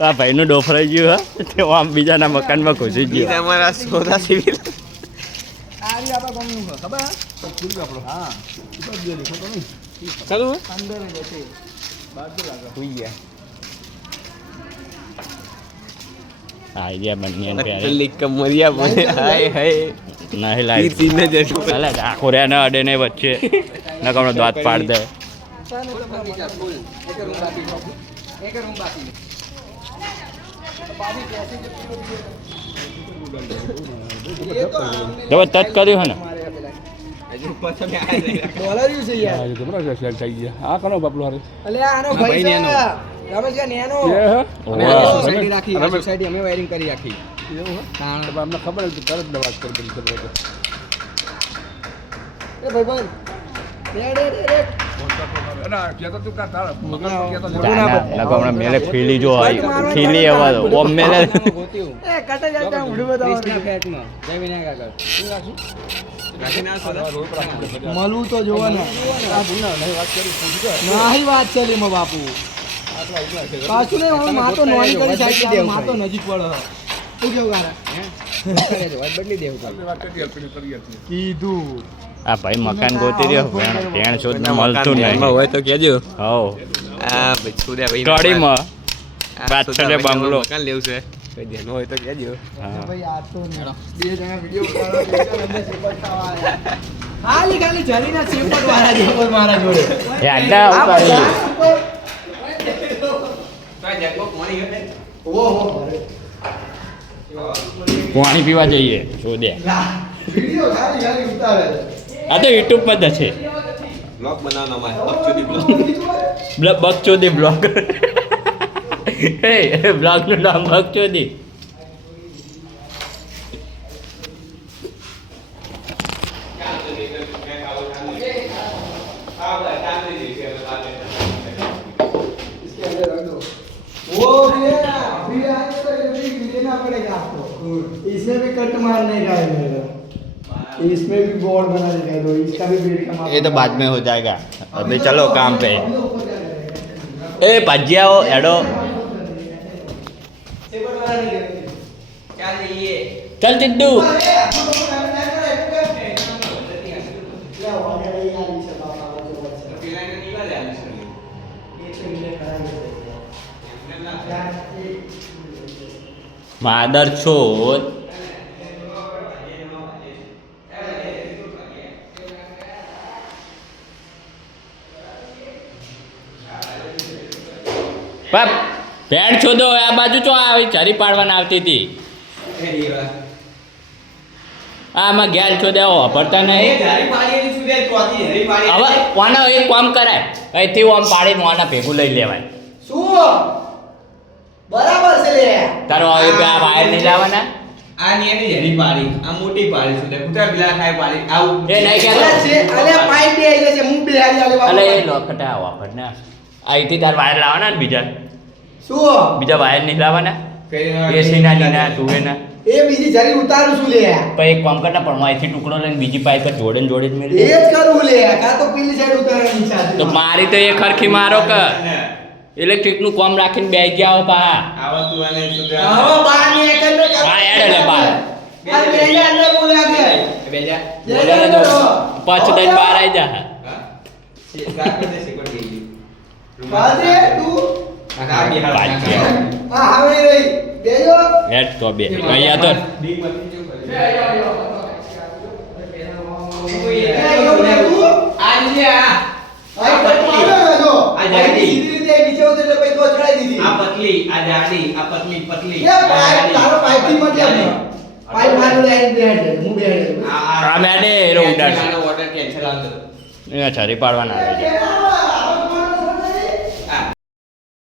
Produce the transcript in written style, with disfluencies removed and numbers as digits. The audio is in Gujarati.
આ ભાઈનું ડોફરાઈ ગયું હા તે આમ બીજાના મકાનમાં ઘૂસી ગયું અમારા સોદા સિવિલ આઈડિયા બની પેલી કમરિયા બોલે હાય હાય નહીં લાવી ચાલે આખો રે ના અડે નહીં વચ્ચે ના કમનો દાંત પાડ દે જબ ટચ કર્યું હે ને આ કનો બાપલો હારે અલે આનો ભાઈ છે રમેશ કે નેનો સોસાયટી અમે વાયરિંગ કરી રાખી એવું હે અમને ખબર હતી તરત દવા કરી દીધી એ ભાઈ ભાઈ મેલે ફીલી જો ફીલી અવાજ ઓમ મેલે મળવું તો જોવાનું નહીં વાત છે એમાં બાપુ પાછું નહીં માતો નોની કરી સાઈડ માતો નજીક પડે શું કેવું કારા બદલી દેવું કીધું આ ભાઈ મકાન ગોતી રહ્યો ભેણ શોધ મળતું નહીં હોય તો કેજો હો આ ભાઈ છોડ્યા ભાઈ કડીમાં પાછળ બંગલો મકાન લેવું છે કોઈ ધ્યાન હોય તો કેજો ભાઈ આ તો બે જણા વિડિયો ખાલી ખાલી જરીના સેપટ વાળા જેવો મારા જોડે યાદા ઉતારી પાણી પીવા જઈએ શોધે વિડિયો ખાલી ખાલી ઉતારે આ તો યુટ્યુબ પર છે બ્લોગ બનાવવાનો અમારે બકચોદી બ્લોગ બકચોદી બ્લોગ એ બ્લોગનું નામ બકચોદી वो भी है ना अभी आए तो ये भी लेना पड़ेगा आपको इसमें भी कट मारने का है मेरा इसमें भी बोर्ड बना देगा तो इसका भी बेड का माप ये तो बाद में हो जाएगा अभी चलो काम पे ए भजियाओ एडो चल चिड्डू मादर छोड़ પેન્ટ છોડો આ બાજુ ચો આવી ચરી પાડવાના આવતી હતી આમાં ગેલ છોડે વાપરતા નહીં હવે કોનો એક કામ કરાય અહીંથી આમ પાડીને આના ભેગું લઈ લેવાય શું બરાબર છે લે તારો હવે આ વાયર નહીં લાવવાના આ નિયની હેરી પાડી આ મોટી પાડી છે કુતરા બિલા ખાય પાડી આવું એ નહીં કે અલે પાઇપ બે આઈ છે હું બે હારી આલે અલે એ લોકટા વાપર ને અહીંથી તાર વાયર લાવવાના ને બીજા શું બીજા વાયર નહીં લાવવાના એસી ના લીના તુવે ના એ બીજી જરી ઉતારું છું લે પછી એક કામ કરતા પણ અહીંથી ટુકડો લઈને બીજી પાઇપ જોડે જોડે જ મેળી એ જ કરું લે કા તો પેલી સાઈડ ઉતારવાની છે તો મારી તો એ ખરખી મારો કે ઇલેક્ટ્રિક નું કામ રાખીને બેસી ગયા પા આવતું અને સુધા આવો બાર ને એક ને હા એડ એટલે બાર આ બેજા અંદર બોલ્યા કે બેજા બોલે તો પાંચ દસ બાર આવી જા હા રાત દે સેકન્ડ ગઈ બાજે તું આ બિહાર આ હવે રહી બેજો હેડ તો બે અહીંયા તો ડી મતી જો આ લે આ પતલી આ જાડી આ પતલી પતલી આ મેડે એરો ઉડાડ ઓર્ડર કેન્સલ આવતો એ છરી પાડવાના આવે